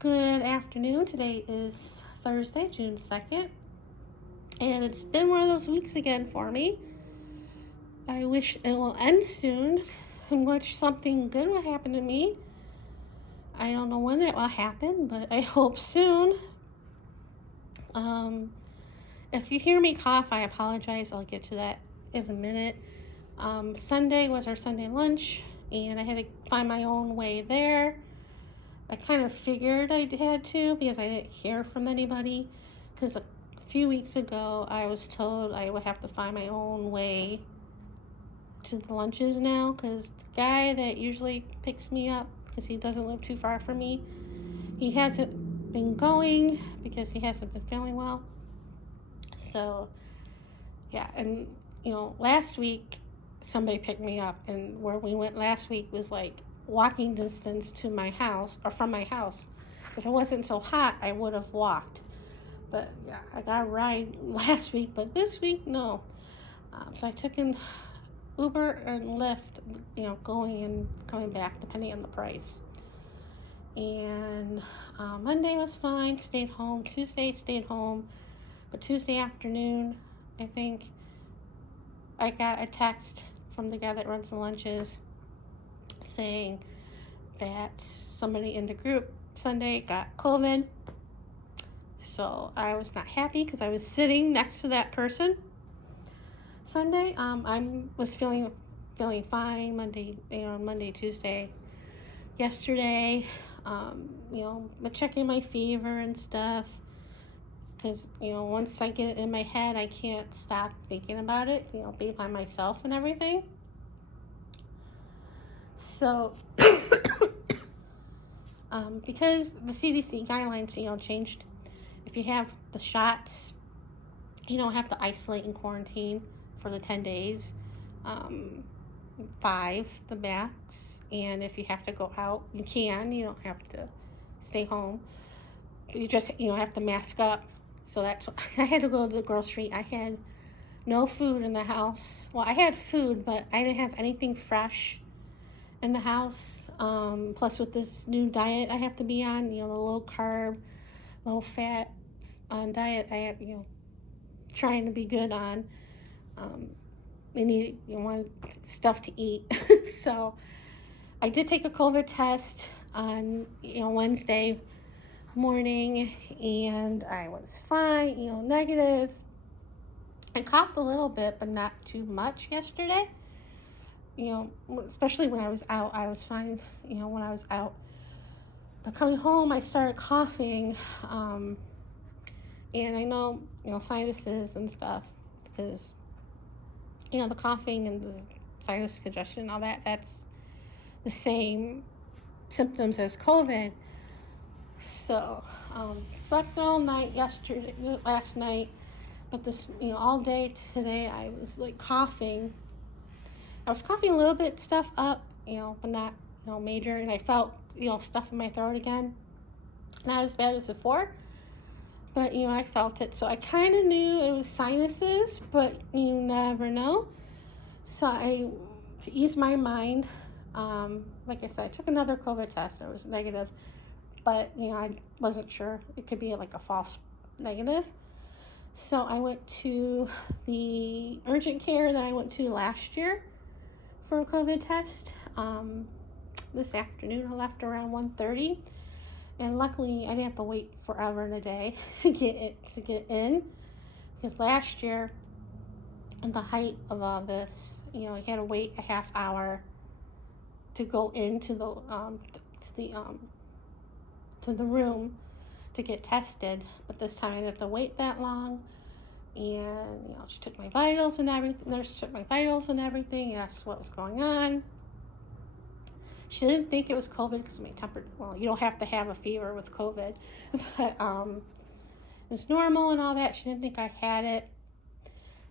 Good afternoon. Today is Thursday, June 2nd, and it's been one of those weeks again for me. I wish it will end soon in which something good will happen to me. I don't know when it will happen, but I hope soon. If you hear me cough, I apologize. I'll get to that in a minute. Sunday was our Sunday lunch, and I had to find my own way there. I kind of figured I had to because I didn't hear from anybody. Because a few weeks ago, I was told I would have to find my own way to the lunches now. Because the guy that usually picks me up, because he doesn't live too far from me, he hasn't been going because he hasn't been feeling well. So, yeah, and last week somebody picked me up, and where we went last week was like walking distance to my house, or from my house. If it wasn't so hot, I would have walked. But yeah, I got a ride last week, but this week, no. So I took an Uber and Lyft, going and coming back, depending on the price. And Monday was fine, stayed home. Tuesday, stayed home. But Tuesday afternoon, I think, I got a text from the guy that runs the lunches saying that somebody in the group Sunday got COVID. So I was not happy because I was sitting next to that person Sunday. I was feeling fine Monday, Tuesday. Yesterday, checking my fever and stuff. Because, once I get it in my head, I can't stop thinking about it, being by myself and everything. So, because the CDC guidelines, changed. If you have the shots, you don't have to isolate and quarantine for the 10 days. 5, the max. And if you have to go out, you can. You don't have to stay home. You just, have to mask up. So I had to go to the grocery. I had no food in the house. Well, I had food, but I didn't have anything fresh in the house. Plus with this new diet I have to be on, the low carb, low fat diet I have, trying to be good on. You want stuff to eat. So I did take a COVID test on, Wednesday morning, and I was fine, negative. I coughed a little bit, but not too much yesterday. Especially when I was out, I was fine, when I was out. But coming home, I started coughing, and I know, sinuses and stuff, because, the coughing and the sinus congestion and all that, that's the same symptoms as COVID. So, slept all night last night, but this, all day today, I was like coughing. I was coughing a little bit stuff up, but not, major, and I felt, stuff in my throat again. Not as bad as before, but, I felt it. So I kind of knew it was sinuses, but you never know. So to ease my mind, like I said, I took another COVID test, and it was negative. But, I wasn't sure. It could be like a false negative. So I went to the urgent care that I went to last year for a COVID test. This afternoon, I left around 1:30. And luckily, I didn't have to wait forever and a day to get in. Because last year, in the height of all this, I had to wait a half hour to go into the room to get tested, but this time I didn't have to wait that long. And she took my vitals and everything. Nurse took my vitals and everything. Asked what was going on. She didn't think it was COVID because my temperature. Well, you don't have to have a fever with COVID, but it was normal and all that. She didn't think I had it,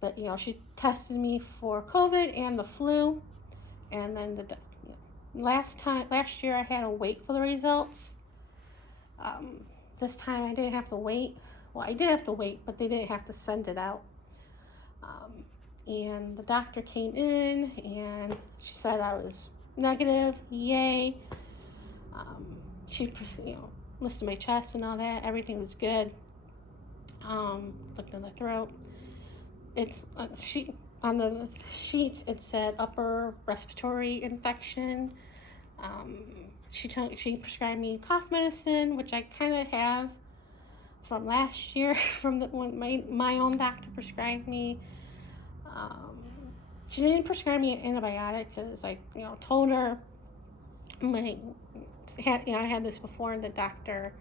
but she tested me for COVID and the flu. And then last year I had to wait for the results. This time I didn't have to wait. Well, I did have to wait, but they didn't have to send it out. And the doctor came in, and she said I was negative. Yay. She, list of my chest and all that. Everything was good. Looked in the throat. It's on the sheet. It said upper respiratory infection. She prescribed me cough medicine, which I kind of have from last year, from when my own doctor prescribed me. She didn't prescribe me an antibiotic because I told her I had this before, and the doctor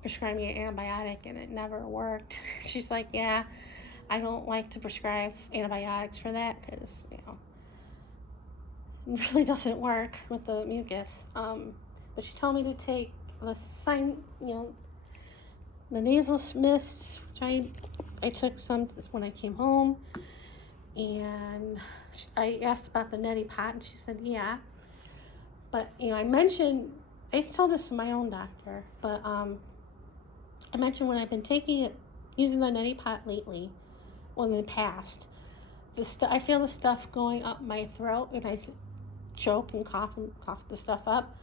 prescribed me an antibiotic and it never worked. She's like, yeah, I don't like to prescribe antibiotics for that because it really doesn't work with the mucus. But she told me to take the the nasal mists, which I took some when I came home, and I asked about the neti pot, and she said yeah. But I told this to my own doctor, but I mentioned when I've been using the neti pot lately, well, in the past, I feel the stuff going up my throat, and I choke and cough the stuff up.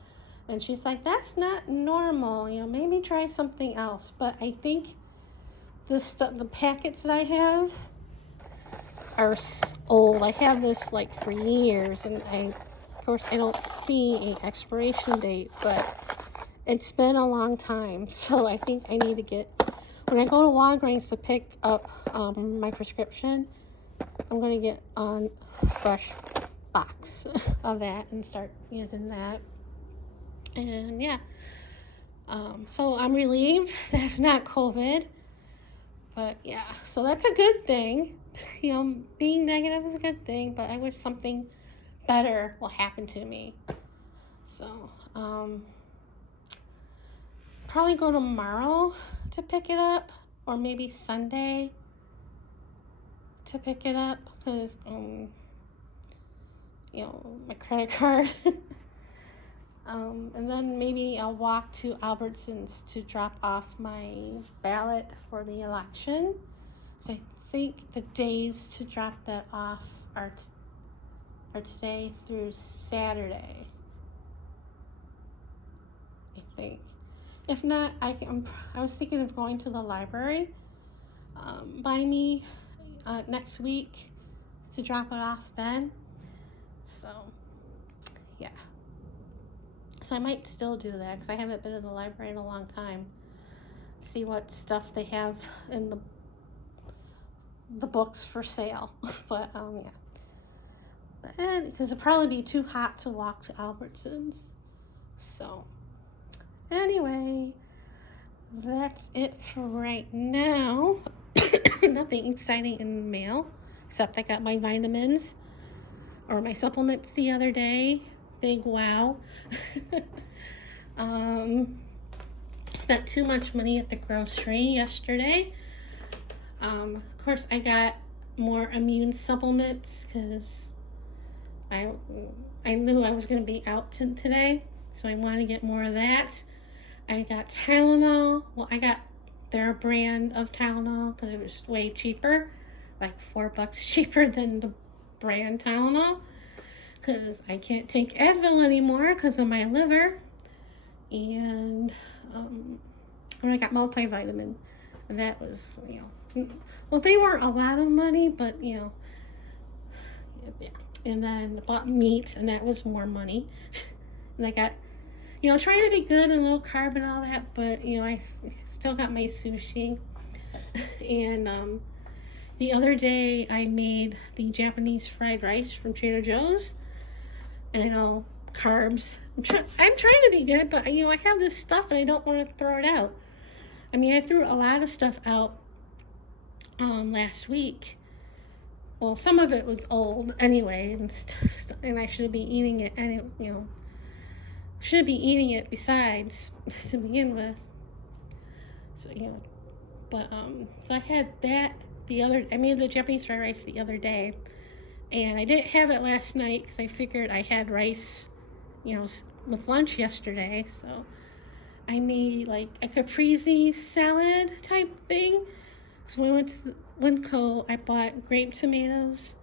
And she's like, that's not normal, maybe try something else. But I think the packets that I have are old. I have this like for years, and of course I don't see an expiration date, but it's been a long time. So I think I need to get, when I go to Walgreens to pick up my prescription, I'm going to get on a fresh box of that and start using that. And yeah, so I'm relieved that's not COVID, but yeah, so that's a good thing. Being negative is a good thing, but I wish something better will happen to me. So probably go tomorrow to pick it up, or maybe Sunday to pick it up, because my credit card. And then maybe I'll walk to Albertsons to drop off my ballot for the election. So I think the days to drop that off are today through Saturday, I think. If not, I was thinking of going to the library by me next week to drop it off then. So yeah, so I might still do that because I haven't been in the library in a long time. See what stuff they have in the books for sale. But yeah, because it'd probably be too hot to walk to Albertsons. So anyway, that's it for right now. Nothing exciting in the mail, except I got my vitamins or my supplements the other day. Big wow. Spent too much money at the grocery yesterday. Of course, I got more immune supplements because I knew I was going to be out today, so I wanted to get more of that. I got Tylenol. Well, I got their brand of Tylenol because it was way cheaper, like $4 cheaper than the brand Tylenol, because I can't take Advil anymore because of my liver. And I got multivitamin. And that was, well, they weren't a lot of money, but yeah. And then I bought meat, and that was more money. And I got, trying to be good and low carb and all that, but I still got my sushi. And the other day I made the Japanese fried rice from Trader Joe's. And I know carbs. I'm trying to be good, but I have this stuff and I don't want to throw it out. I mean, I threw a lot of stuff out last week. Well, some of it was old anyway, and I should be eating it, and should be eating it besides to begin with. So but so I had that I made the Japanese fried rice the other day, and I didn't have it last night because I figured I had rice, with lunch yesterday. So I made like a caprese salad type thing. So when I went to Winco, I bought grape tomatoes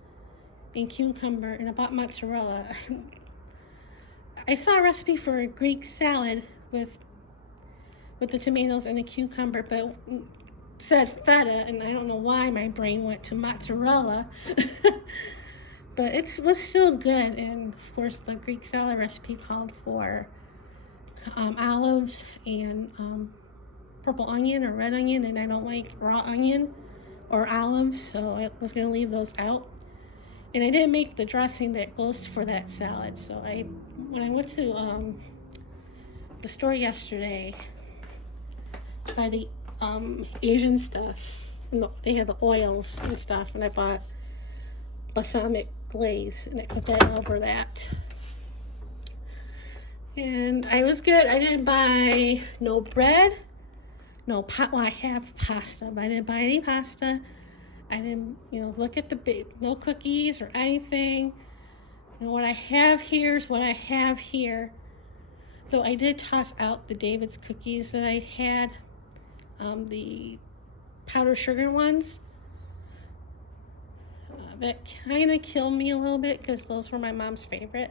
and cucumber, and I bought mozzarella. I saw a recipe for a Greek salad with with the tomatoes and the cucumber, but said feta, and I don't know why my brain went to mozzarella. But it was still good, and of course the Greek salad recipe called for olives and purple onion or red onion, and I don't like raw onion or olives, so I was going to leave those out. And I didn't make the dressing that goes for that salad, so when I went to the store yesterday to buy the Asian stuff, they had the oils and stuff, and I bought balsamic glaze, and I put that over that. And I was good. I didn't buy no bread, no pot. Well, I have pasta, but I didn't buy any pasta. I didn't, look at no cookies or anything. What I have here is what I have here. Though I did toss out the David's cookies that I had, the powdered sugar ones. That kind of killed me a little bit because those were my mom's favorite.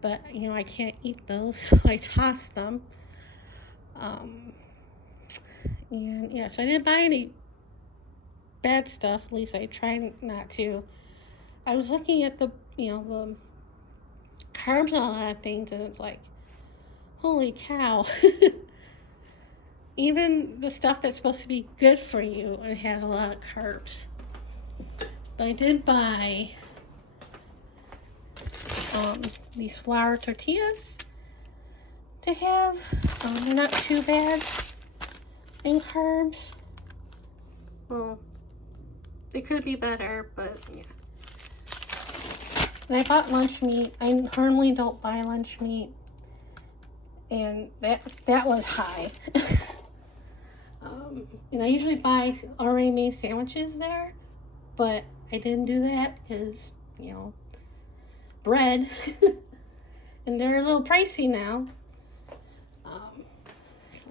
But, I can't eat those, so I tossed them. And, yeah, so I didn't buy any bad stuff. At least I tried not to. I was looking at the carbs on a lot of things, and it's like, holy cow. Even the stuff that's supposed to be good for you, it has a lot of carbs. But I did buy these flour tortillas to have. They're not too bad in carbs. Well, they could be better, but yeah. And I bought lunch meat. I normally don't buy lunch meat, and that was high. And I usually buy already made sandwiches there, but I didn't do that because, bread, and they're a little pricey now. So,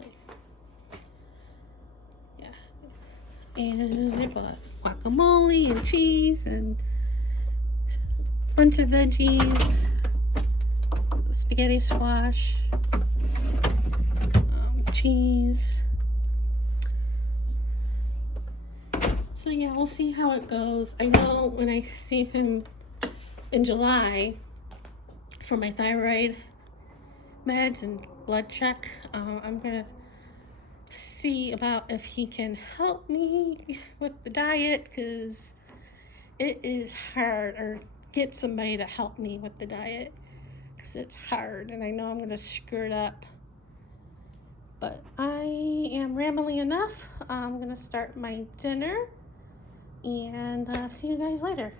yeah, and I bought guacamole and cheese and a bunch of veggies, spaghetti squash, cheese. So yeah, we'll see how it goes. I know when I see him in July for my thyroid meds and blood check, I'm gonna see about if he can help me with the diet, because it is hard, or get somebody to help me with the diet, because it's hard and I know I'm gonna screw it up. But I am rambling enough. I'm gonna start my dinner, and see you guys later.